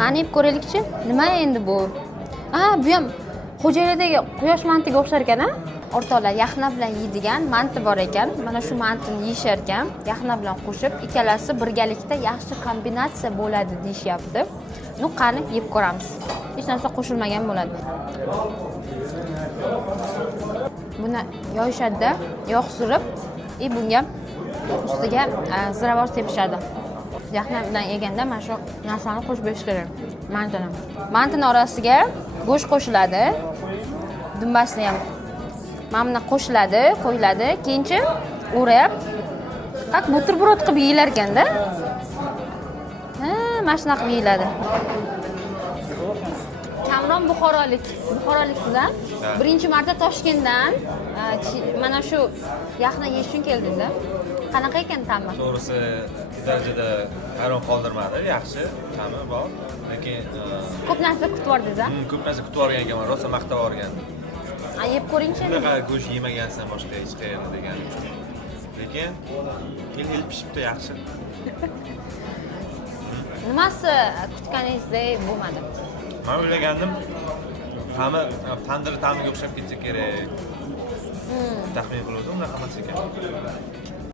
Qani yeb ko'raylikchi. Nima endi bu? Bu ham Xo'jaylidagi quyosh mantiga o'xshar ekan-a? O'rtoqlar, yaxna bilan yeydigan manti bor ekan. Mana shu mantini yeyishar ekan. Yaxna bilan qo'shib, ikkalasi birgalikda yaxshi kombinatsiya bo'ladi deyishyapti. Nu qani yeb ko'ramiz. Hech narsa qo'shilmagan bo'ladi. Buni yoyishadi, yog' surib, bunga ustiga ziravor sepishadi. Yaxna bilan yeganda mana shu narsani qo'shib berish kerak. Mantini. Mantini orasiga go'sht qo'shiladi. Dumbasini ham mana qo'shiladi, qo'yiladi. Keyinchi o'rab, qaq buterbrod qilib yeyilar ekanda. Mana shunaqa qilib yeyiladi. Kamron Buxorolik bilan birinchi marta Toshkentdan mana shu yaxna yeyish uchun keldingiz-da. Qanaqa ekan ta'mi? To'g'risi, darajada hayron qoldirmadi, yaxshi, ta'mi bor. Lekin ko'p narsa kutib bordingiz-a? Ko'p narsa kutib olgan ekanman, rosa maqtab olgandim. Yeb ko'ring-chi. Bunaqa go'sht yemagansan boshqa hech qayerda degan uchun. Lekin el pishibdi, yaxshi. Nimasi kutganingizdek bo'lmadi? Men o'ylagandim, ta'mi tandir ta'miga o'xshab ketsa kerak. Taxmin qiluvdim, unaqa emas ekan.